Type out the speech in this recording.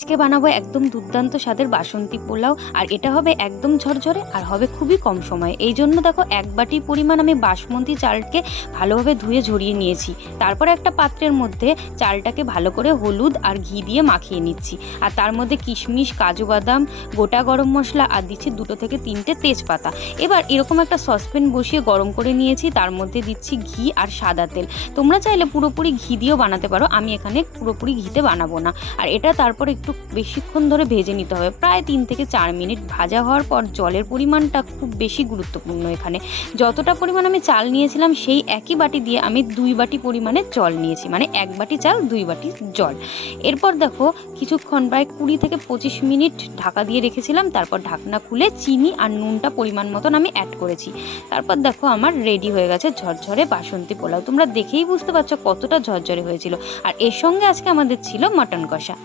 আজকে বানাবো একদম দুর্দান্ত স্বাদের বাসন্তী পোলাও। আর এটা হবে একদম ঝরঝরে আর হবে খুবই কম সময়ে। এই জন্য দেখো 1 বাটি পরিমাণ আমি বাসমতি চালকে ভালোভাবে ধুয়ে ঝরিয়ে নিয়েছি। তারপর একটা পাত্রের মধ্যে চালটাকে ভালো করে হলুদ আর ঘি দিয়ে মাখিয়ে নিচ্ছি। আর তার মধ্যে কিশমিশ, কাজু বাদাম, গোটা গরম মশলা আর দিচ্ছি 2 থেকে 3টে তেজপাতা। এবার এরকম একটা সসপ্যান বসিয়ে গরম করে নিয়েছি, তার মধ্যে দিচ্ছি ঘি আর সাদা তেল। তোমরা চাইলে পুরোপুরি ঘি দিয়েও বানাতে পারো, আমি এখানে পুরোপুরি ঘিতে বানাবো না। আর এটা তারপর একটু বেশিক্ষণ ধরে ভেজে নিতে হবে, প্রায় 3 থেকে 4 মিনিট। ভাজা হওয়ার পর জলের পরিমাণটা খুব বেশি গুরুত্বপূর্ণ। এখানে যতটা পরিমাণ আমি চাল নিয়েছিলাম সেই একই বাটি দিয়ে আমি 2 বাটি পরিমাণে জল নিয়েছি, মানে 1 বাটি চাল 2 বাটি জল। এরপর দেখো কিছুক্ষণ প্রায় 20 থেকে 25 মিনিট ঢাকা দিয়ে রেখেছিলাম। তারপর ঢাকনা খুলে চিনি আর নুনটা পরিমাণ মতন আমি অ্যাড করেছি। তারপর দেখো আমার রেডি হয়ে গেছে ঝরঝরে বাসন্তী পোলাও। তোমরা দেখেই বুঝতে পারছো কতটা ঝরঝরে হয়েছিল। আর এর সঙ্গে আজকে আমাদের ছিল মটন কষা।